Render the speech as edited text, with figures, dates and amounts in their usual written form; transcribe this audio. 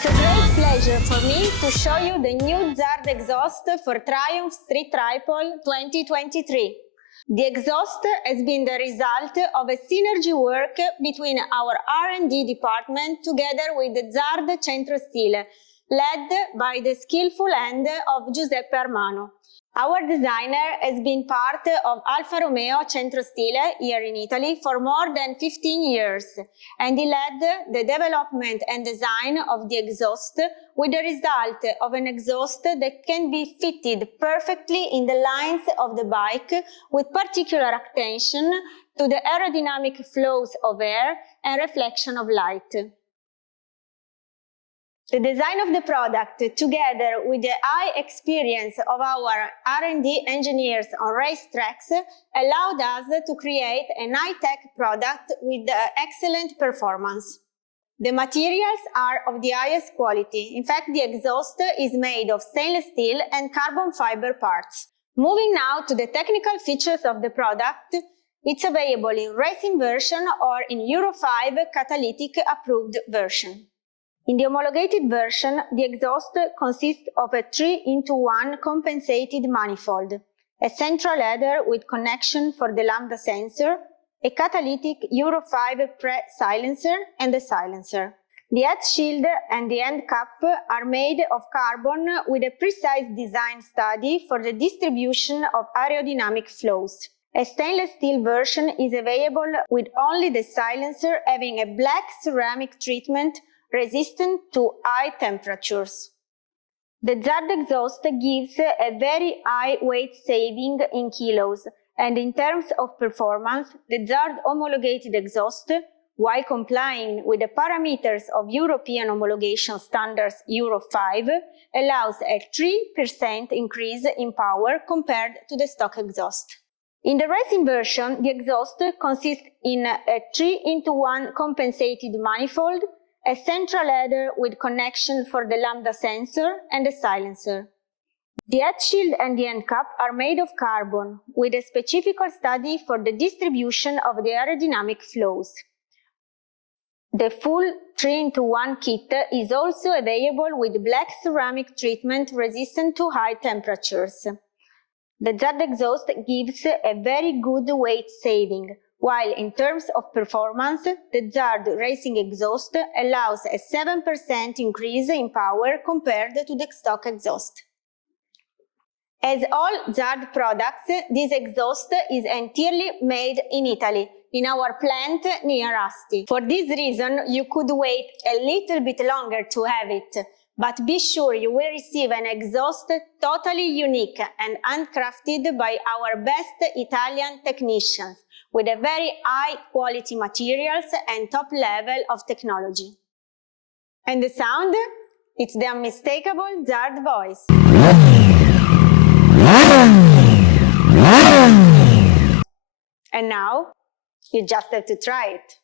It's a great pleasure for me to show you the new Zard exhaust for Triumph Street Tripole 2023. The exhaust has been the result of a synergy work between our R&D department together with the Zard Centro Stile, led by the skillful hand of Giuseppe Armano. Our designer has been part of Alfa Romeo Centro Stile here in Italy for more than 15 years, and he led the development and design of the exhaust with the result of an exhaust that can be fitted perfectly in the lines of the bike with particular attention to the aerodynamic flows of air and reflection of light. The design of the product, together with the high experience of our R&D engineers on racetracks, allowed us to create a high-tech product with excellent performance. The materials are of the highest quality. In fact, the exhaust is made of stainless steel and carbon fiber parts. Moving now to the technical features of the product, it's available in racing version or in Euro 5 catalytic approved version. In the homologated version, the exhaust consists of a 3-in-1 compensated manifold, a central header with connection for the lambda sensor, a catalytic Euro 5 pre-silencer and a silencer. The head shield and the end cap are made of carbon with a precise design study for the distribution of aerodynamic flows. A stainless steel version is available with only the silencer having a black ceramic treatment resistant to high temperatures. The Zard exhaust gives a very high weight saving in kilos, and in terms of performance, the Zard homologated exhaust, while complying with the parameters of European homologation standards Euro 5, allows a 3% increase in power compared to the stock exhaust. In the racing version, the exhaust consists in a 3-in-1 compensated manifold, a central header with connection for the lambda sensor and a silencer. The head shield and the end cap are made of carbon, with a specific study for the distribution of the aerodynamic flows. The full 3-in-1 kit is also available with black ceramic treatment resistant to high temperatures. The Zard exhaust gives a very good weight saving, while in terms of performance, the Zard racing exhaust allows a 7% increase in power compared to the stock exhaust. As all Zard products, this exhaust is entirely made in Italy, in our plant near Asti. For this reason, you could wait a little bit longer to have it, but be sure you will receive an exhaust totally unique and handcrafted by our best Italian technicians, with a very high quality materials and top level of technology. And the sound? It's the unmistakable Zard voice. And now, you just have to try it.